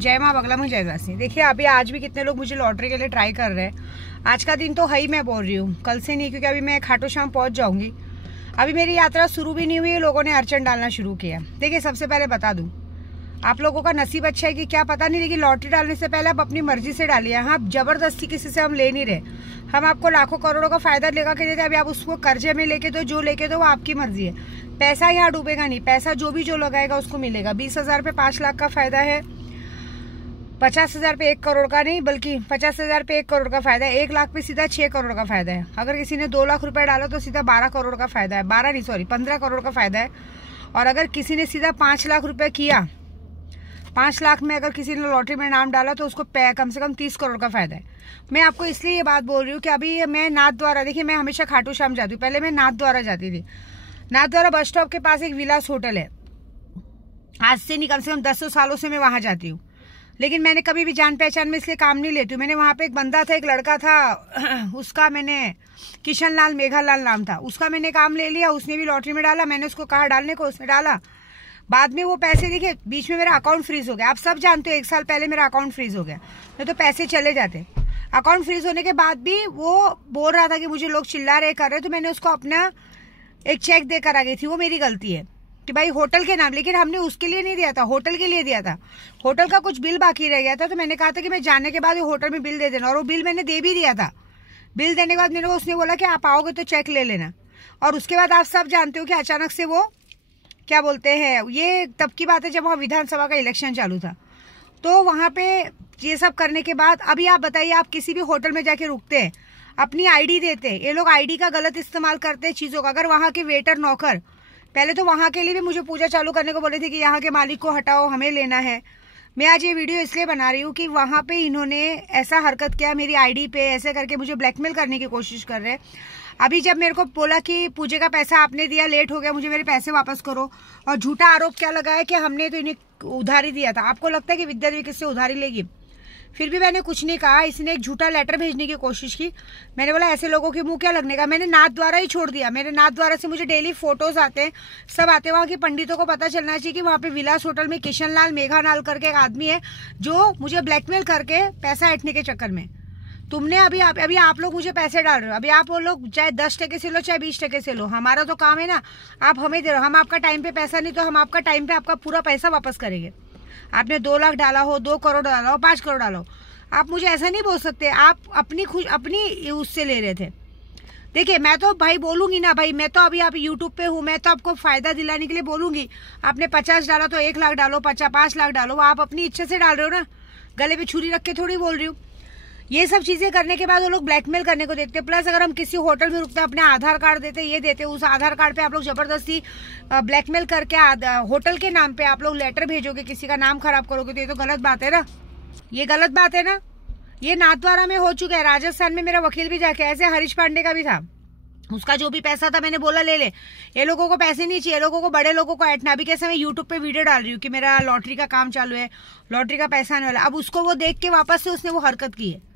जय माँ बगला में जय गासी। देखिए अभी आज भी कितने लोग मुझे लॉटरी के लिए ट्राई कर रहे हैं। आज का दिन तो है ही, मैं बोल रही हूँ, कल से नहीं, क्योंकि अभी मैं खाटू श्याम पहुँच जाऊंगी। अभी मेरी यात्रा शुरू भी नहीं हुई है, लोगों ने अड़चन डालना शुरू किया। देखिए सबसे पहले बता दूँ, आप लोगों का नसीब अच्छा है कि क्या पता नहीं, लेकिन लॉटरी डालने से पहले आप अपनी मर्जी से डालिए। हाँ, जबरदस्ती किसी से हम ले नहीं रहे। हम आपको लाखों करोड़ों का फायदा लेगा के देते, अभी आप उसको कर्जे में लेके दो, जो लेके दो वो आपकी मर्जी है। पैसा यहाँ डूबेगा नहीं, पैसा जो लगाएगा उसको मिलेगा। 20,000 पे 5 लाख का फायदा है, 50,000 पे 1 करोड़ का नहीं, बल्कि 50,000 पे 1 करोड़ का फायदा है। 1 लाख पे सीधा 6 करोड़ का फायदा है। अगर किसी ने 2 लाख रुपए डाला तो सीधा 12 करोड़ का फायदा है। 15 करोड़ का फायदा है। और अगर किसी ने सीधा 5 लाख रुपए किया, 5 लाख में अगर किसी ने लॉटरी में नाम डाला तो उसको कम से कम 30 करोड़ का फायदा है। मैं आपको इसलिए ये बात बोल रही हूँ कि अभी मैं नाथ द्वारा, देखिए मैं हमेशा खाटू श्याम जाती हूँ, पहले मैं नाथ द्वारा जाती थी। नाथ द्वारा बस स्टॉप के पास एक विलास होटल है। आज से नहीं, कम से कम 10 सालों से मैं वहां जाती हूँ। लेकिन मैंने कभी भी जान पहचान में इसलिए काम नहीं लेती हूँ। मैंने वहां पे एक बंदा था, एक लड़का था, उसका मैंने किशन लाल मेघालाल नाम था, उसका मैंने काम ले लिया। उसने भी लॉटरी में डाला, मैंने उसको कहा डालने को, उसने डाला। बाद में वो पैसे, देखिए बीच में मेरा अकाउंट फ्रीज हो गया। आप सब जानते हो 1 साल पहले मेरा अकाउंट फ्रीज हो गया, नहीं तो पैसे चले जाते। अकाउंट फ्रीज होने के बाद भी वो बोल रहा था कि मुझे लोग चिल्ला रहे कर रहे, तो मैंने उसको अपना एक चेक देकर आ गई थी। वो मेरी गलती है कि भाई होटल के नाम, लेकिन हमने उसके लिए नहीं दिया था, होटल के लिए दिया था। होटल का कुछ बिल बाकी रह गया था, तो मैंने कहा था कि मैं जाने के बाद वो होटल में बिल दे देना, और वो बिल मैंने दे भी दिया था। बिल देने के बाद मेरे को उसने बोला कि आप आओगे तो चेक ले लेना। और उसके बाद आप सब जानते हो कि अचानक से वो क्या बोलते हैं, ये तब की बात है जब वहाँ विधानसभा का इलेक्शन चालू था। तो वहाँ पे ये सब करने के बाद अभी आप बताइए, आप किसी भी होटल में जाके रुकते हैं, अपनी आईडी देते हैं, ये लोग आईडी का गलत इस्तेमाल करते हैं चीज़ों का। अगर वहाँ के वेटर नौकर, पहले तो वहाँ के लिए भी मुझे पूजा चालू करने को बोले थे कि यहाँ के मालिक को हटाओ, हमें लेना है। मैं आज ये वीडियो इसलिए बना रही हूँ कि वहाँ पे इन्होंने ऐसा हरकत किया, मेरी आईडी पे ऐसे करके मुझे ब्लैकमेल करने की कोशिश कर रहे हैं। अभी जब मेरे को बोला कि पूजे का पैसा आपने दिया, लेट हो गया, मुझे मेरे पैसे वापस करो, और झूठा आरोप क्या लगाया कि हमने तो इन्हें उधारी दिया था। आपको लगता है कि विद्या देवी किससे उधारी लेगी? फिर भी मैंने कुछ नहीं कहा। इसने एक झूठा लेटर भेजने की कोशिश की। मैंने बोला ऐसे लोगों के मुंह क्या लगने का। मैंने नाथ द्वारा ही छोड़ दिया। मेरे नाथ द्वारा से मुझे डेली फोटोज आते हैं, सब आते हैं। वहाँ के पंडितों को पता चलना चाहिए कि वहाँ पे विलास होटल में किशन लाल मेघालाल करके एक आदमी है जो मुझे ब्लैकमेल करके पैसा ऐंठने के चक्कर में, तुमने अभी आप लोग मुझे पैसे डाल रहे हो। अभी आप वो लोग चाहे 10% से लो, चाहे 20% से लो, हमारा तो काम है ना, आप हमें दे रहे हो। हम आपका टाइम पे पैसा नहीं, तो हम आपका टाइम पे आपका पूरा पैसा वापस करेंगे। आपने 2 लाख डाला हो, 2 करोड़ डाला हो, 5 करोड़ डाला हो, आप मुझे ऐसा नहीं बोल सकते। आप अपनी उससे ले रहे थे। देखिए मैं तो भाई बोलूंगी ना भाई, मैं तो अभी आप यूट्यूब पे हूँ, मैं तो आपको फायदा दिलाने के लिए बोलूंगी। आपने 50 डाला तो 1 लाख डालो, 5 लाख डालो, आप अपनी इच्छा से डाल रहे हो ना, गले पे छुरी रख के थोड़ी बोल रही हूँ। ये सब चीजें करने के बाद वो लोग ब्लैकमेल करने को देखते हैं। प्लस अगर हम किसी होटल में रुकते हैं, अपने आधार कार्ड देते, ये देते, उस आधार कार्ड पे आप लोग जबरदस्ती ब्लैकमेल करके होटल के नाम पे आप लोग लेटर भेजोगे, किसी का नाम खराब करोगे, तो ये तो गलत बात है ना, ये गलत बात है ना। ये नाथद्वारा में हो चुका है। राजस्थान में मेरा वकील भी जाके, ऐसे हरीश पांडे का भी था, उसका जो भी पैसा था मैंने बोला ले ले। ये लोगों को पैसे नहीं चाहिए, लोगों को, बड़े लोगों को ऐंठना। अभी कैसे मैं यूट्यूब पे वीडियो डाल रही हूँ कि मेरा लॉटरी का काम चालू है, लॉटरी का पैसा आने वाला। अब उसको वो देख के वापस से उसने वो हरकत की है।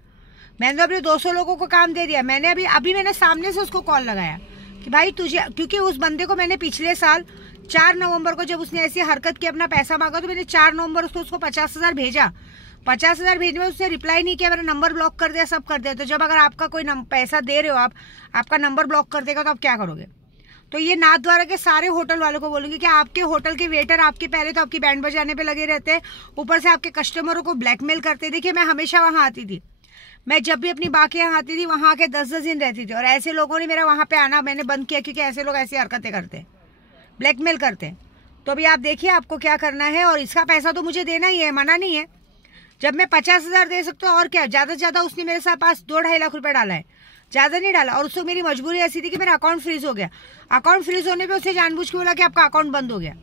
मैंने तो अपने 200 लोगों को काम दे दिया। मैंने अभी मैंने सामने से उसको कॉल लगाया कि भाई तुझे, क्योंकि उस बंदे को मैंने पिछले साल 4 नवंबर को जब उसने ऐसी हरकत की, अपना पैसा मांगा, तो मैंने 4 नवंबर उसको 50,000 भेजा। 50,000 भेजने में उसने रिप्लाई नहीं किया, मेरा नंबर ब्लॉक कर दिया, सब कर दिया। तो जब अगर आपका कोई पैसा दे रहे हो, आपका नंबर ब्लॉक कर देगा, तो आप क्या करोगे? तो ये नाथ द्वारा के सारे होटल वालों को बोलूंगी कि आपके होटल के वेटर आपके पहले तो आपकी बैंड बजाने पे लगे रहते हैं, ऊपर से आपके कस्टमरों को ब्लैकमेल करते। देखिए मैं हमेशा वहां आती थी, मैं जब भी अपनी बाकी यहाँ आती थी, वहां के 10-10 दिन रहती थी, और ऐसे लोगों ने मेरा वहां पे आना मैंने बंद किया, क्योंकि ऐसे लोग ऐसी हरकतें करते हैं, ब्लैकमेल करते हैं। तो अभी आप देखिए आपको क्या करना है, और इसका पैसा तो मुझे देना ही है, मना नहीं है। जब मैं 50,000 दे सकता हूँ, और क्या, ज्यादा से ज्यादा उसने मेरे साथ पास 2-2.5 लाख रुपए डाला है, ज्यादा नहीं डाला। और उसको मेरी मजबूरी ऐसी थी कि मेरा अकाउंट फ्रीज हो गया। अकाउंट फ्रीज होने पे उसे जानबूझ के बोला कि आपका अकाउंट बंद हो गया।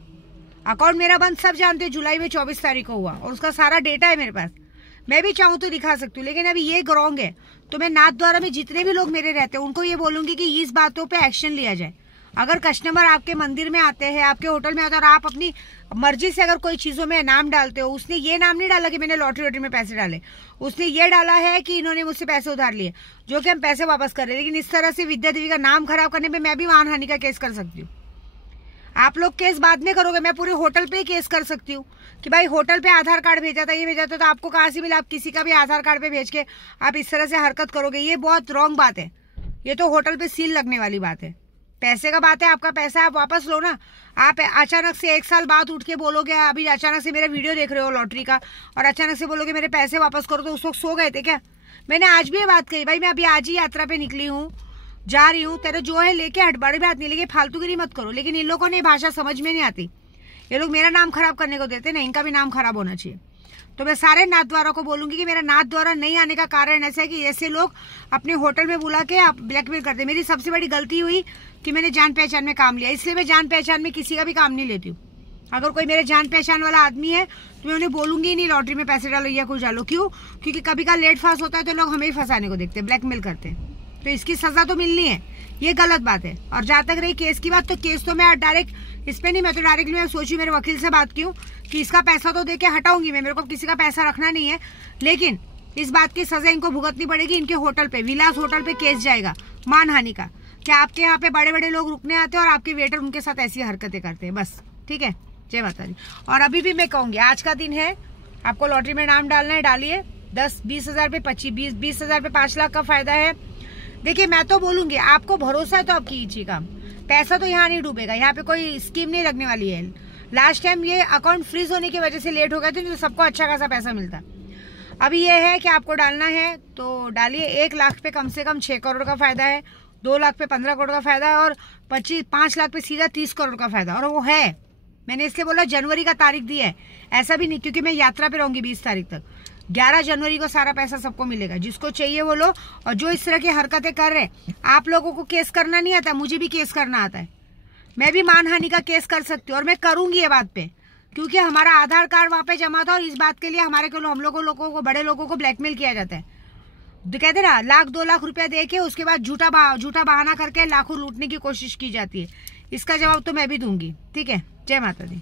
अकाउंट मेरा बंद सब जानते हैं, जुलाई में 24 तारीख को हुआ, और उसका सारा डेटा है मेरे पास। मैं भी चाहूँ तो दिखा सकती हूँ, लेकिन अभी ये रॉन्ग है। तो मैं नाथ द्वारा में जितने भी लोग मेरे रहते हैं उनको ये बोलूंगी कि इस बातों पे एक्शन लिया जाए। अगर कस्टमर आपके मंदिर में आते हैं, आपके होटल में आते हैं, और आप अपनी मर्जी से अगर कोई चीजों में नाम डालते हो, उसने ये नाम नहीं डाला कि मैंने लॉटरी में पैसे डाले, उसने ये डाला है कि इन्होंने मुझसे पैसे उधार लिए, जो कि हम पैसे वापस कर रहे हैं। लेकिन इस तरह से विद्या देवी का नाम खराब करने पे मैं भी मानहानि का केस कर सकती हूँ। आप लोग केस बाद में करोगे, मैं पूरे होटल पे ही केस कर सकती हूँ कि भाई होटल पे आधार कार्ड भेजा था, ये भेजा था, तो आपको कहाँ से मिला? आप किसी का भी आधार कार्ड पे भेज के आप इस तरह से हरकत करोगे, ये बहुत रॉन्ग बात है। ये तो होटल पे सील लगने वाली बात है। पैसे का बात है, आपका पैसा आप वापस लो ना। आप अचानक से 1 साल बाद उठ के बोलोगे, अभी अचानक से मेरा वीडियो देख रहे हो लॉटरी का और अचानक से बोलोगे मेरे पैसे वापस करो, तो उस वक्त सो गए थे क्या? मैंने आज भी ये बात कही, भाई मैं अभी आज ही यात्रा पे निकली हूँ, जा रही हूँ, तेरे जो है लेके हट, बड़ी बात नहीं, लेकिन फालतूगिरी मत करो। लेकिन इन लोगों ने भाषा समझ में नहीं आती, ये लोग मेरा नाम खराब करने को देते ना, इनका भी नाम खराब होना चाहिए। तो मैं सारे नाथ द्वारा को बोलूंगी कि मेरा नाथ द्वारा नहीं आने का कारण ऐसा है कि ऐसे लोग अपने होटल में बुला के आप ब्लैकमेल करते। मेरी सबसे बड़ी गलती हुई कि मैंने जान पहचान में काम लिया, इसलिए मैं जान पहचान में किसी का भी काम नहीं लेती हूँ। अगर कोई मेरे जान पहचान वाला आदमी है तो मैं उन्हें बोलूंगी ही नहीं लॉटरी में पैसे डालो या कुछ डालो। क्यों? क्योंकि कभी का लेट फास्ट होता है तो लोग हमें ही फंसाने को देखते हैं, ब्लैकमेल करते हैं, तो इसकी सजा तो मिलनी है, ये गलत बात है। और जहां तक रही केस की बात, तो केस तो मैं डायरेक्ट इस पे नहीं, मैं तो डायरेक्टली मैं सोची मेरे वकील से बात की हूँ कि इसका पैसा तो दे के हटाऊंगी मैं, मेरे को किसी का पैसा रखना नहीं है, लेकिन इस बात की सजा इनको भुगतनी पड़ेगी। इनके होटल पे, विलास होटल पे केस जाएगा मानहानि का, कि आपके यहाँ पे बड़े बड़े लोग रुकने आते हैं और आपके वेटर उनके साथ ऐसी हरकतें करते हैं, बस। ठीक है, जय माता दी। और अभी भी मैं कहूंगी, आज का दिन है, आपको लॉटरी में नाम डालना है, डालिए। 10-20 हजार पे 20 हजार पे 5 लाख का फायदा है। देखिए मैं तो बोलूंगी, आपको भरोसा है तो आप कीजिए काम, पैसा तो यहाँ नहीं डूबेगा, यहाँ पे कोई स्कीम नहीं लगने वाली है। लास्ट टाइम ये अकाउंट फ्रीज होने की वजह से लेट हो गए थे, तो सबको अच्छा खासा पैसा मिलता। अभी ये है कि आपको डालना है तो डालिए। 1 लाख पे कम से कम 6 करोड़ का फायदा है, 2 लाख पे 15 करोड़ का फायदा है, और 5 लाख पे सीधा 30 करोड़ का फायदा। और वो है, मैंने इसलिए बोला जनवरी का तारीख दी है, ऐसा भी नहीं क्योंकि मैं यात्रा पे रहूंगी 20 तारीख तक। 11 जनवरी को सारा पैसा सबको मिलेगा, जिसको चाहिए वो लो। और जो इस तरह की हरकतें कर रहे, आप लोगों को केस करना नहीं आता, मुझे भी केस करना आता है, मैं भी मानहानि का केस कर सकती हूँ, और मैं करूंगी ये बात पे, क्योंकि हमारा आधार कार्ड वहां पे जमा था और इस बात के लिए हमारे को हम लोगों को बड़े लोगों को ब्लैकमेल किया जाता है। तो कहते ना, 1-2 लाख रुपया दे के उसके बाद झूठा बहाना करके लाखों लूटने की कोशिश की जाती है। इसका जवाब तो मैं भी दूंगी। ठीक है, जय माता दी।